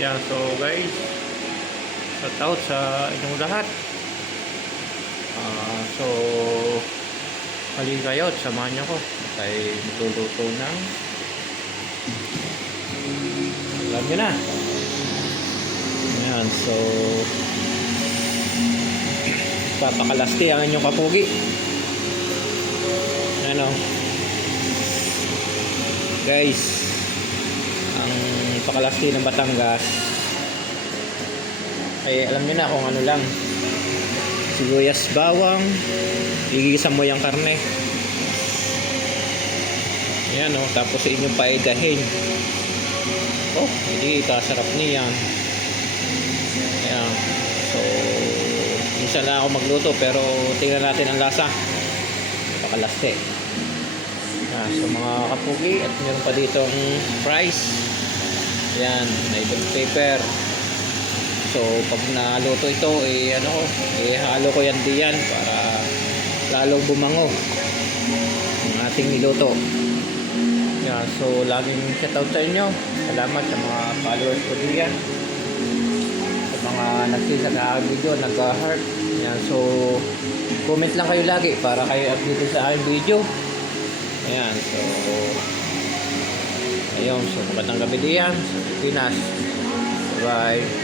Yan, so guys, shout out sa inyong lahat. So, halin kayo at samahan nyo ko. Tayo magluluto ng, alam nyo na. Yan, so, papakalasti ang inyong kapugi. Ano, guys, ang pakalasti ng Batangas ay alam nyo na kung ano lang, sibuyas, bawang, igisa mo yung karne. Yan o, tapos inyong paegahin. Oh, hindi kasarap niyan. Yan, so minsan lang ako magluto pero tingnan natin ang lasa. Pakalasti. Yan, so mga kapugi, at meron pa ditong fries. Yan, may bell pepper. So pag naluto ito, halo ko yan diyan para lalong bumango ang ating niluto. Yan, so laging shout out sa inyo. Salamat sa mga followers ko diyan, sa mga nagsisa sa video, nag-heart. Yan, so comment lang kayo lagi para kayo update sa aking video. Ayan, so ayun, so magandang gabi diyan sa Pilipinas. Bye.